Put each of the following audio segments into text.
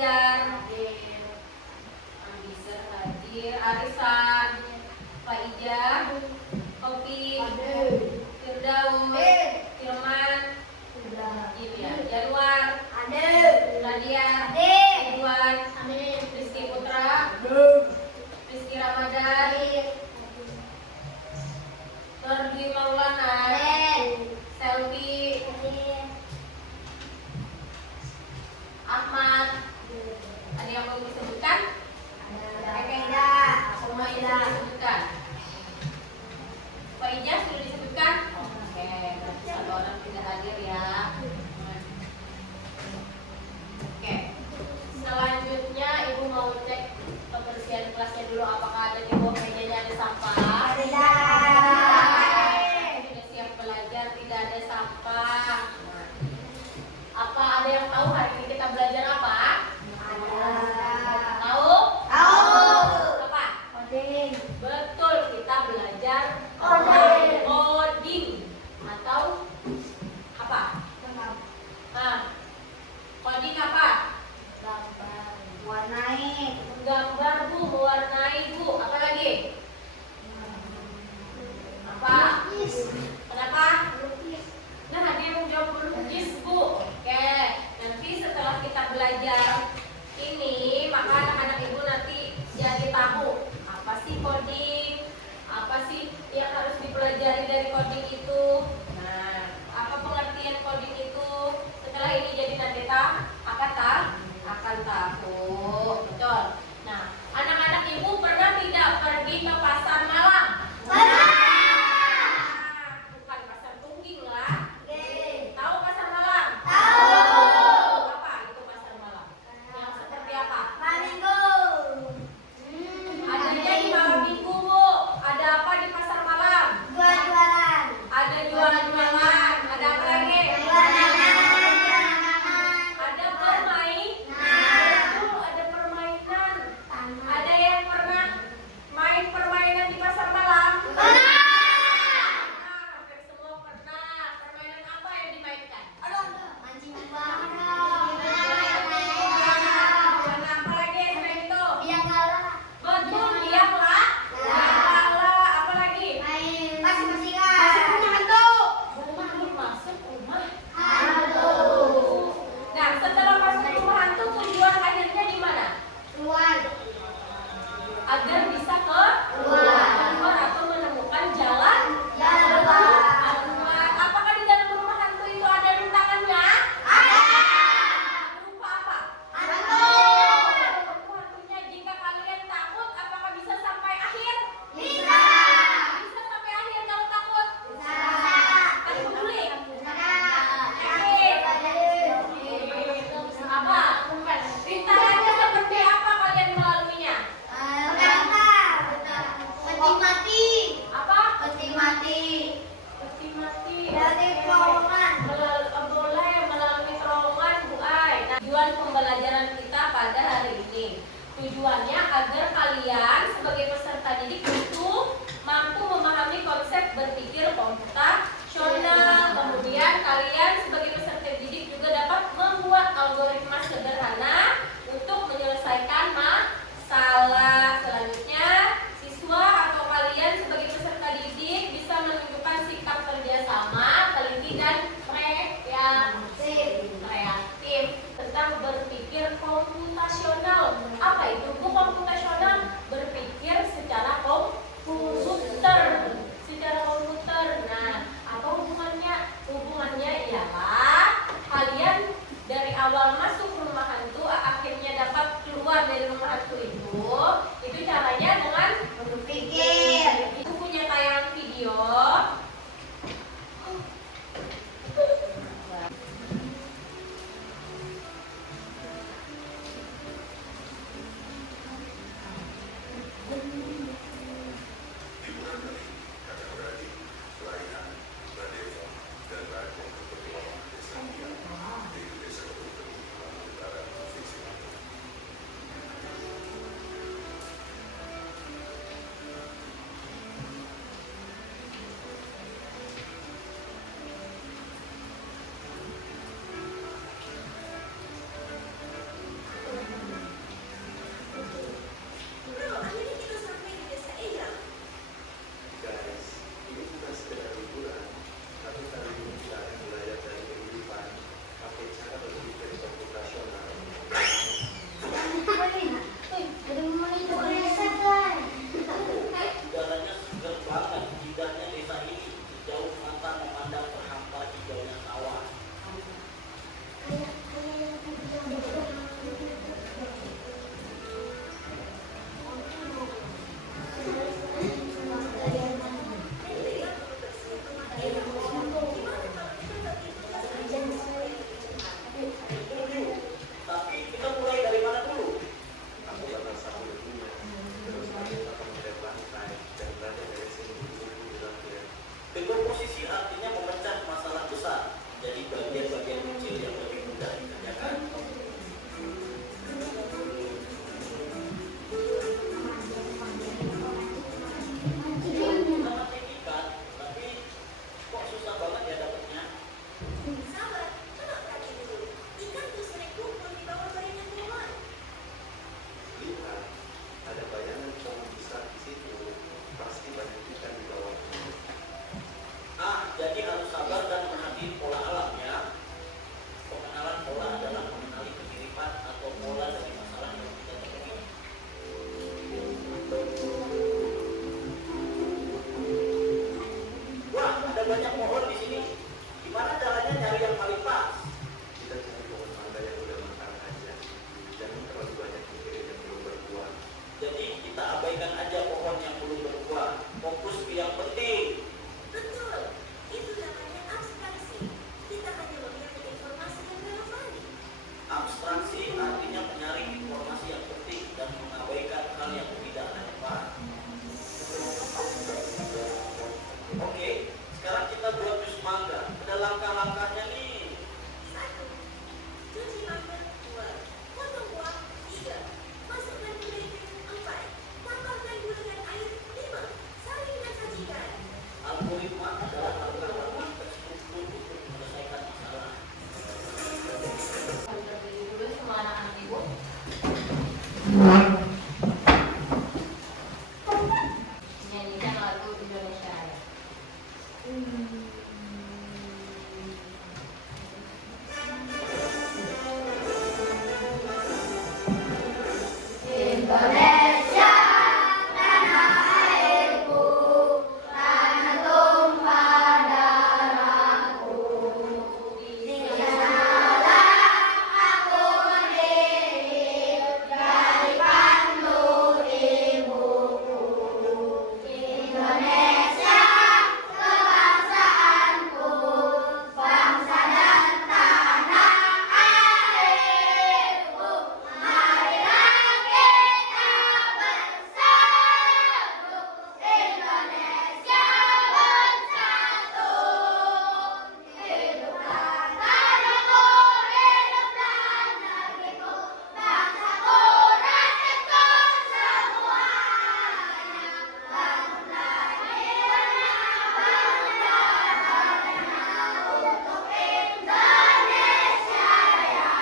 Fajar, Ambisar hadir, Arisa, Faijah, Kopi, Firdaus, Firman, Ilya, Januar, Nadia, Ridwan, Rizky Putra, Rizky Ramadan, Nordi Maulana, Selvi, Ahmad. Ada yang mau disebutkan? Semua ini sudah disebutkan. Faijah sudah disebutkan? Oke, berarti satu orang tidak hadir ya. Oke, selanjutnya ibu mau cek kebersihan kelasnya dulu. Apakah ada di bawah mejanya ada sampah? Sudah siap belajar, tidak ada sampah. Apa ada yang tahu hari ini kita belajar apa? Tahu? Apa? Betul, kita belajar coding atau apa? Sabar, coba perhatiin dulu. Ikan tuh sering kumpul di bawah bayangan pohon. Lihat, ada bayangan pohon besar di situ. Pasti banyak ikan di bawahnya. Jadi harus sabar dan mengenali pola alam ya. Pengenalan pola adalah mengenali kemiripan atau pola dari masalah yang kita temui. Wah, ada banyak pohon di sini. Gimana caranya nyari yang paling pas? Kita cari pohon mangga yang udah matang aja. Jangan terlalu banyak mikirin yang belum berbuah. Jadi kita abaikan aja pohon yang belum berbuah. Fokus ke yang penting. Betul, itu namanya abstraksi. Kita hanya melihat informasi yang relevan. Abstraksi artinya menyaring informasi yang penting dan mengabaikan hal yang tidak relevan. Oke, sekarang kita buat jus mangga. Ada langkah-langkahnya nih. 1. Cuci mangga. 2. Potong buah. 3. Masukkan gula aren. 4. Tambahkan gula dan air. 5. Saring dan sajikan. Algoritma adalah langkah-langkah terstruktur untuk menyelesaikan masalah. Berdiri dulu semua anak-anak ibu. Nyanyikan lagu Indonesia Raya. Indonesia, tanah airku, tanah tumpah darahku. Di sanalah aku berdiri dari pandu ibuku. Indonesia, kebangsaanku, bangsa dan tanah airku. Marilah kita bersatu, Indonesia bersatu. Hiduplah tanahku, hiduplah negeriku, bangsaku, rakyatku semuanya. Bangunlah jiwanya, bangunlah badannya untuk Indonesia Raya.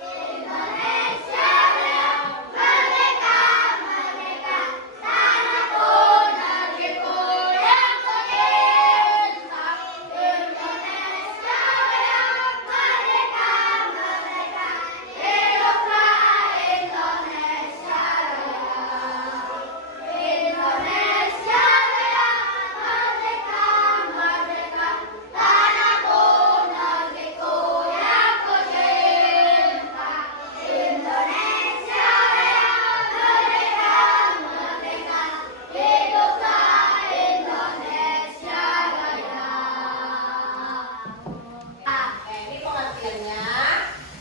Indonesia Raya, merdeka, merdeka, tanahku, negeriku yang kucinta. Indonesia Raya, merdeka, merdeka, hiduplah Indonesia Raya. Indonesia Raya, merdeka, merdeka, tanahku, negeriku yang kucinta. Indonesia Raya, merdeka, merdeka, hiduplah Indonesia Raya. Ini pengertiannya.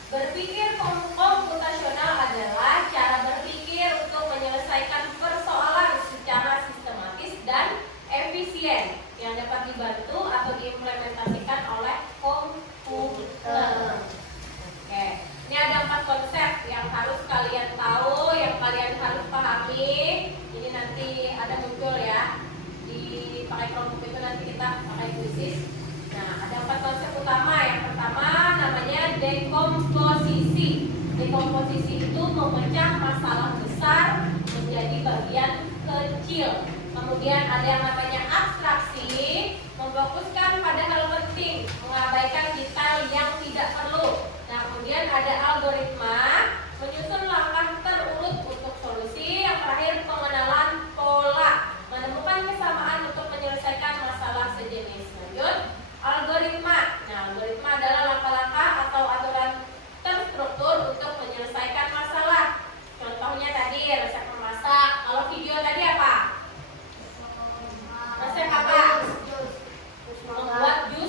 Berpikir komputasional adalah cara berpikir untuk menyelesaikan persoalan secara sistematis dan efisien yang dapat dibantu atau diimplementasikan oleh komputer. Oke, ini ada 4 konsep yang harus kalian tahu, yang kalian harus pahami. Ini nanti ada muncul ya di pakai Chromebook itu, nanti kita pakai kuisis. Nah, ada 4 konsep utama. Yang pertama namanya dekomposisi. Dekomposisi itu memecah masalah besar menjadi bagian kecil. Kemudian ada yang namanya abstraksi, memfokuskan pada hal penting, mengabaikan detail yang tidak perlu. Nah, kemudian ada algoritma, menyusun langkah terurut untuk solusi. Yang terakhir pengenalan pola, menemukan kesamaan untuk menyelesaikan masalah sejenis. Lanjut, algoritma. Nah, algoritma adalah langkah-langkah atau aturan terstruktur untuk menyelesaikan masalah. Contohnya tadi resep memasak. Kalau video tadi apa? Resep apa? Membuat jus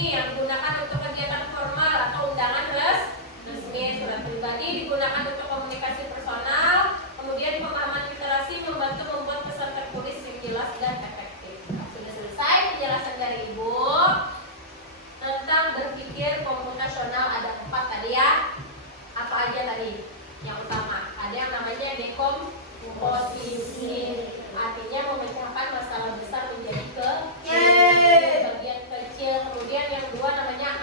pribadi yang digunakan untuk kegiatan formal atau undangan resmi. Surat pribadi digunakan untuk komunikasi personal. Kemudian pemahaman literasi membantu membuat pesan tertulis yang jelas dan efektif. Sudah selesai penjelasan dari Ibu tentang berpikir komputasional. Ada 4 tadi ya. Apa aja tadi? Yang utama ada yang namanya dekomposisi, artinya memecahkan masalah besar menjadi bagian kecil. Kemudian yang kedua namanya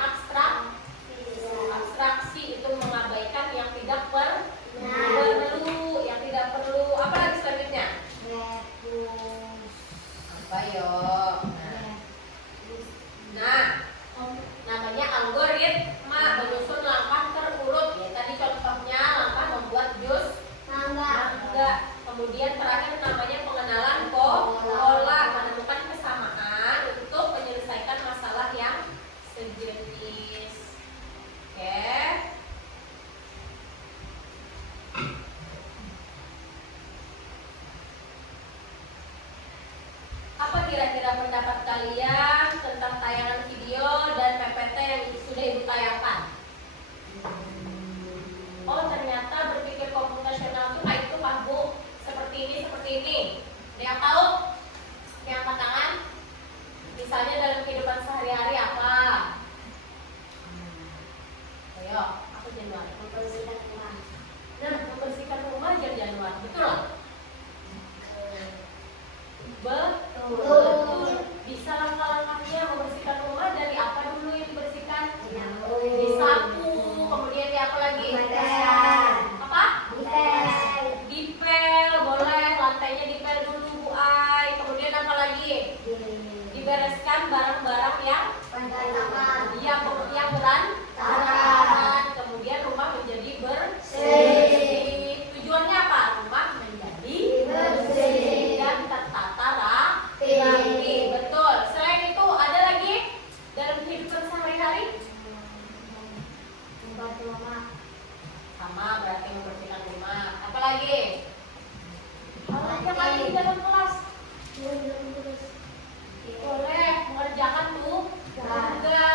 abstraksi, itu mengabaikan yang tidak perlu, apa lagi selanjutnya? Apa yo? Nah, namanya algoritma, menyusun langkah terurut ya. Tadi contohnya langkah membuat jus mangga. Kemudian terakhir namanya pengenalan pola, menemukan kesamaan untuk menyelesaikan masalah yang sejenis. Oke. Apa kira-kira pendapat kalian tentang tayangan video dan PPT yang sudah Ibu tayangkan? Oh, ternyata berpikir komputasional itu kayak itu Pak Bu. Seperti ini. Ada yang tahu? Yang angkat tangan? Misalnya dalam kehidupan sehari-hari apa? Ayo, aku Januari. Membersihkan rumah. Nah, membersihkan rumah Januari. Betul? Betul. Bisa langkah-langkahnya membersihkan rumah dari apa dulu yang dibersihkan? Disapu, kemudian di apa lagi? Apa? Dipel, boleh. Lantainya dipel dulu Bu Ai. Kemudian apa lagi? Dibereskan barang-barang yang berantakan. Kemudian rumah menjadi bersih. Tujuannya apa? Rumah menjadi bersih dan tertata rapi. Betul. Selain itu ada lagi dalam kehidupan sehari-hari? Sama, berarti membersihkan rumah. Apa lagi? Yang lagi di dalam kelas? Boleh mengerjakan tugas.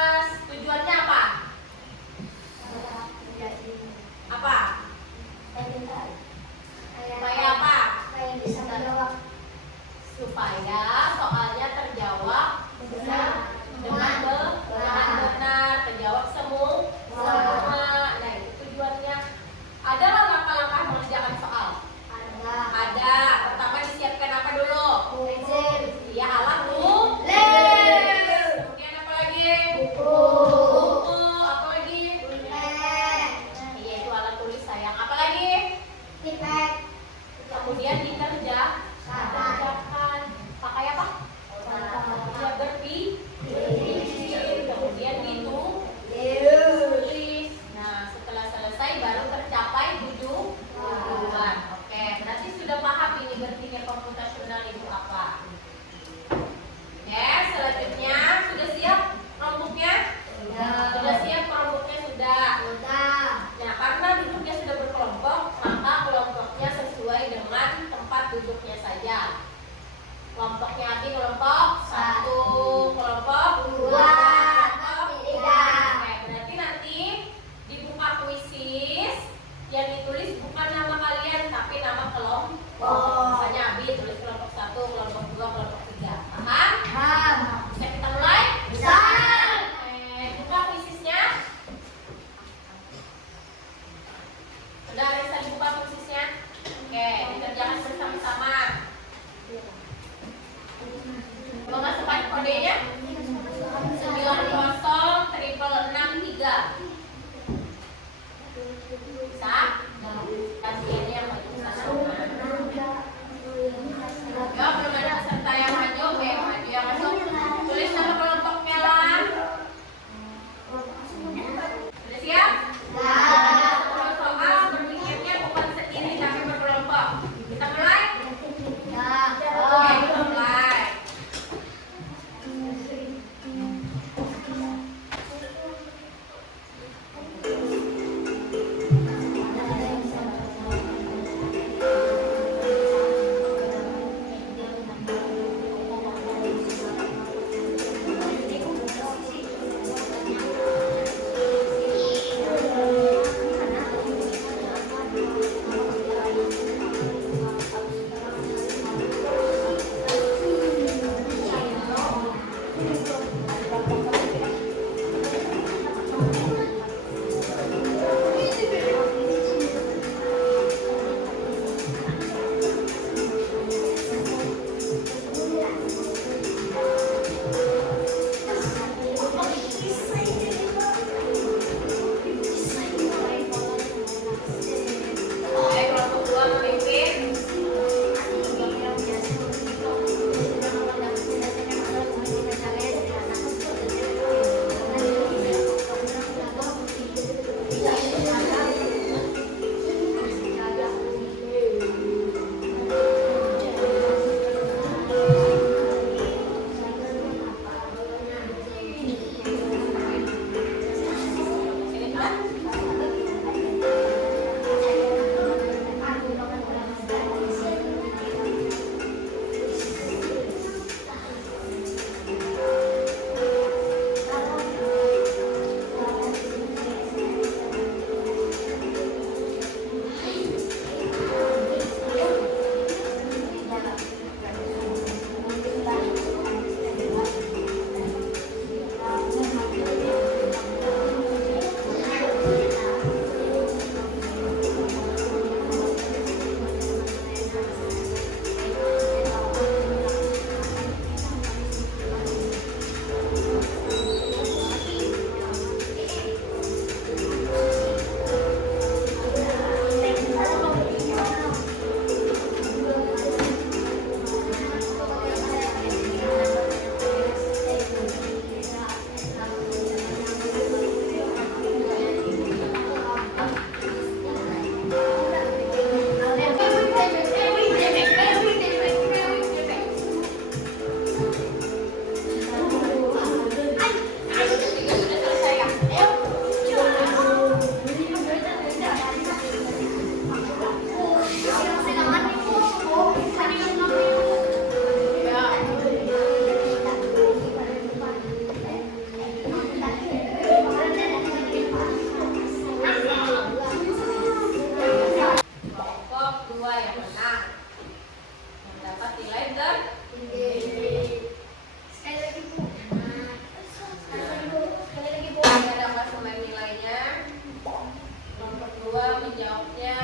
jawabnya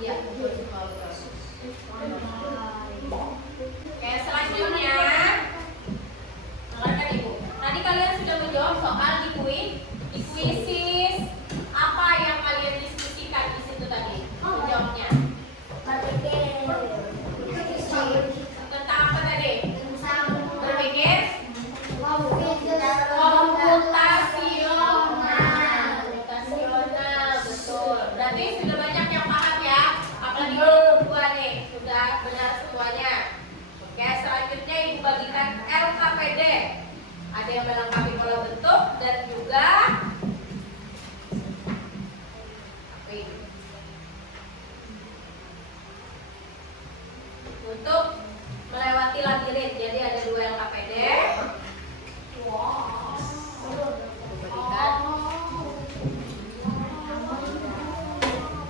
iya betul semua betul. Oke, selanjutnya dengarkan Ibu. Tadi kalian sudah menjawab soal di kuisis. Apa yang kalian diskusikan di situ tadi? Menjawabnya. Tentang apa tadi? Berpikir komputasional, betul. Berarti sudah banyak yang paham ya. Apalagi yang kedua nih, sudah benar semuanya. Oke, selanjutnya Ibu bagikan LKPD. Ada yang melengkapi pola bentuk dan juga untuk melewati labirin. Jadi ada 2 LKPD. Bagikan.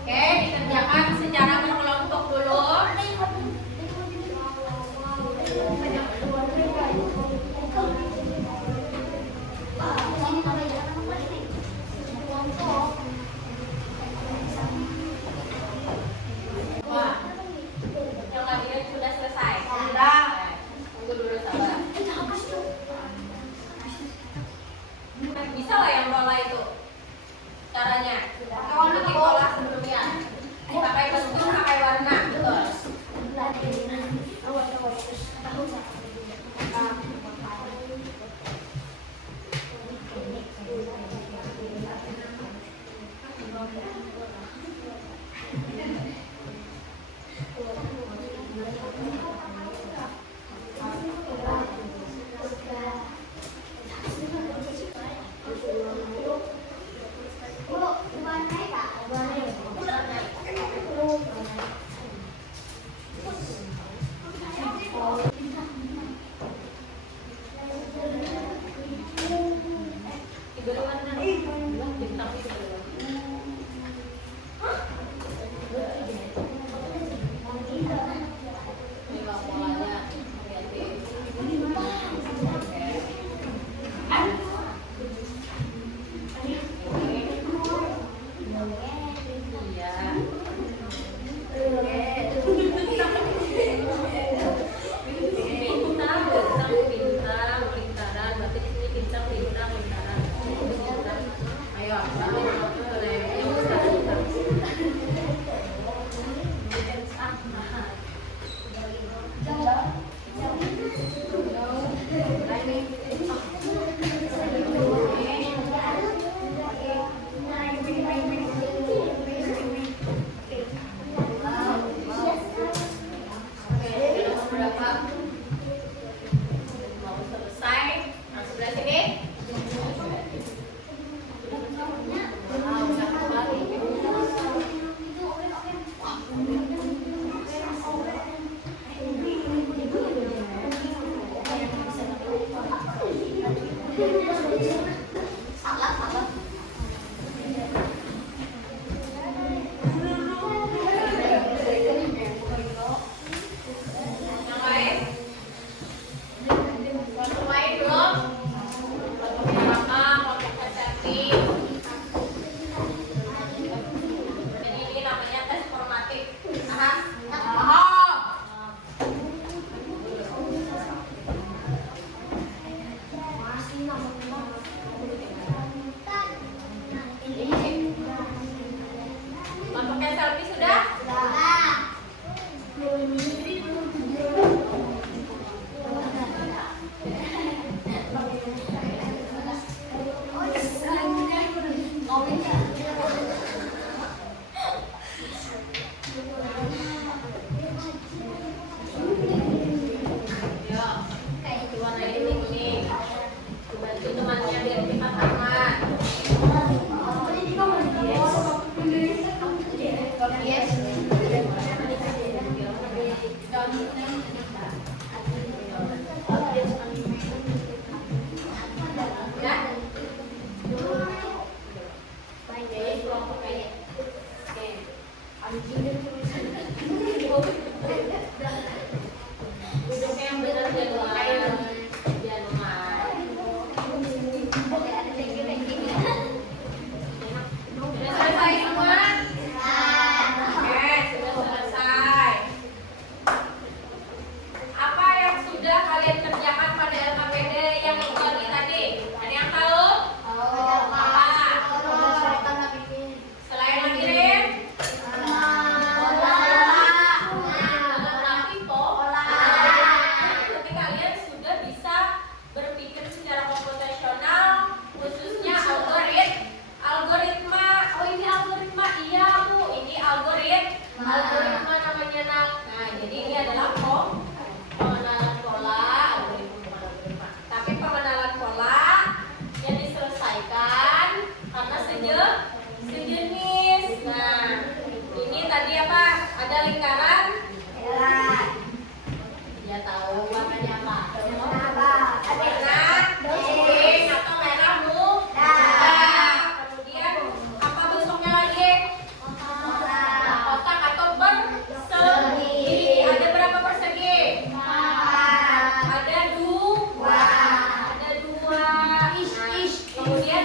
Oke, dikerjakan secara berkelompok dulu. Wah, yang labirin sudah selesai. Sudah. Tunggu dulu sabar. Bisa lah yang pola itu. Caranya. Ikuti pola sebelumnya. Pakai bentuk, pakai warna, betul.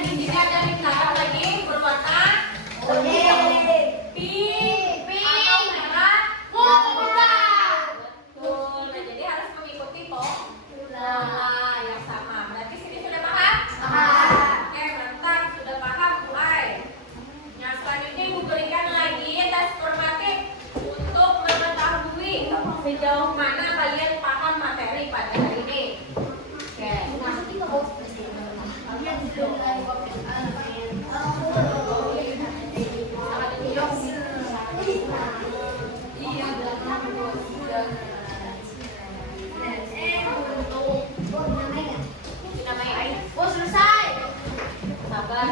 di sini ada lingkaran lagi berwarna pink atau merah muda. Betul. Nah, jadi harus mengikuti pola yang sama. Berarti sini sudah paham? Oke, mantap. Sudah paham, mulai. Nah, selanjutnya Ibu berikan lagi tes formatif untuk mengetahui sejauh mana kalian paham materi pada hari ini. Oke. Sabar,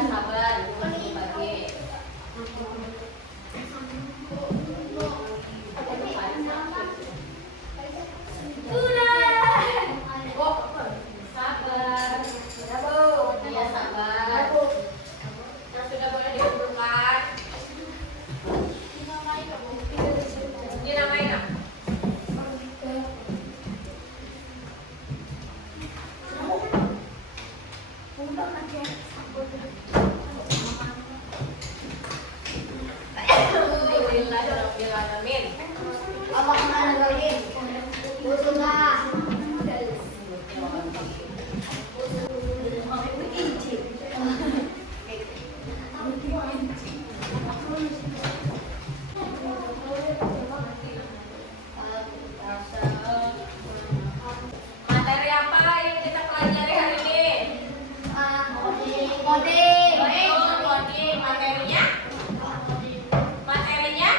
bagi. Sabar. Iya, sabar. Yang sudah boleh dikumpulkan. Dinamain apa? Alhamdulillahirrahmanirrahim. Materi apa yang kita pelajari hari ini? Coding. Materinya?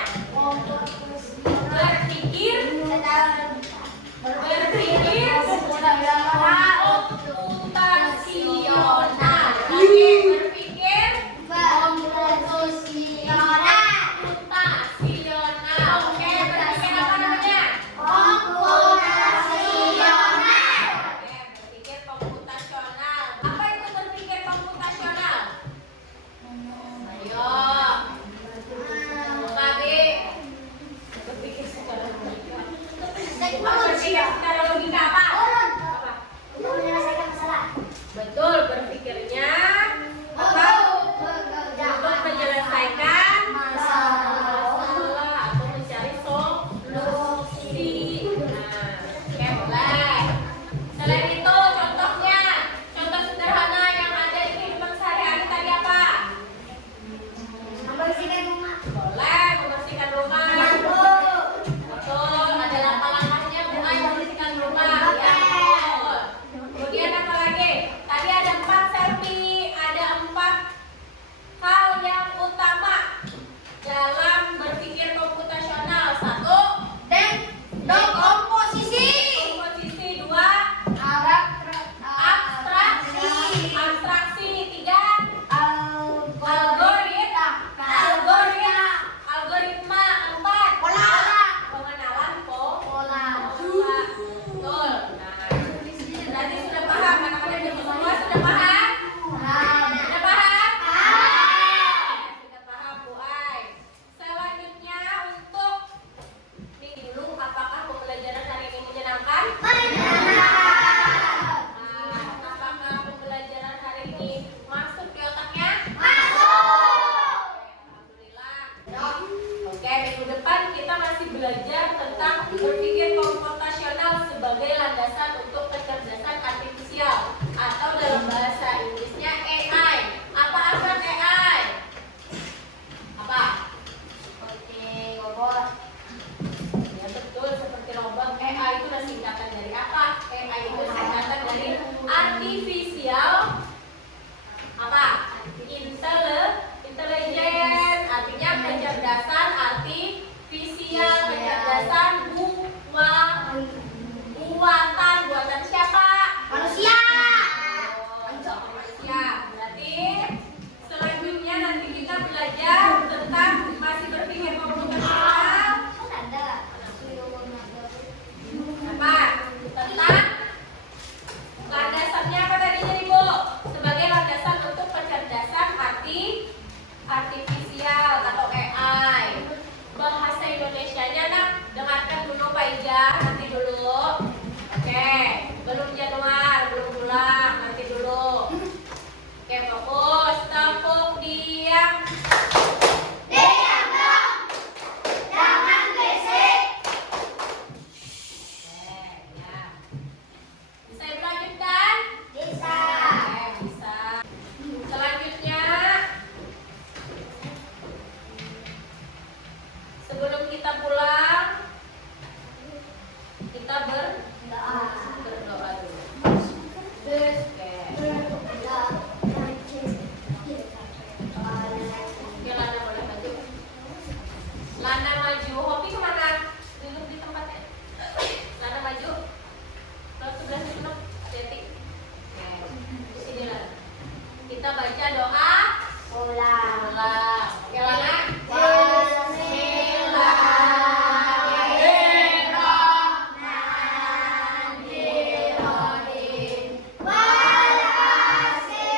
Berpikir komputasional. Lagi berpikir komputasional. Oke, berpikir apa namanya? Oke, berpikir komputasional. Apa itu berpikir komputasional? Ayo, baca doa Ulang. ulang. Bagaimana? Bismillahirrahmanirrahim. Wal asri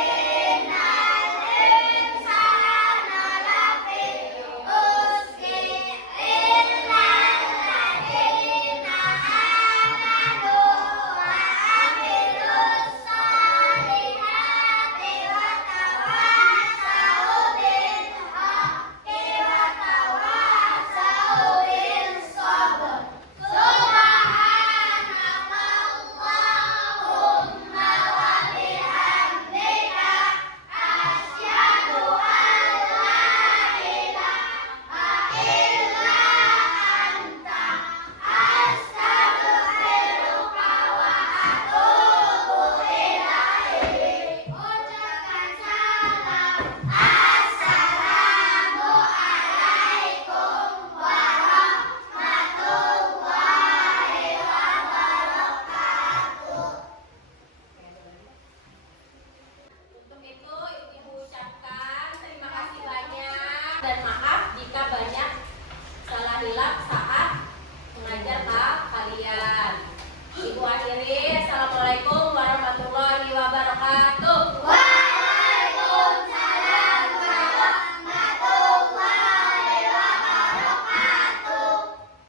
innal insana lafi khusr illa alladziina aamanu wa 'amilus shalihati wa tawassaw bil haqqi wa tawassaw bis sabr. Subhanakallahumma wa bihamdika asyhadu an la ilaha illa anta astaghfiruka wa atubu ilaik. Ucapkan salam. Assalamualaikum warahmatullahi wabarakatuh. Untuk itu ibu ucapkan terima kasih banyak dan maaf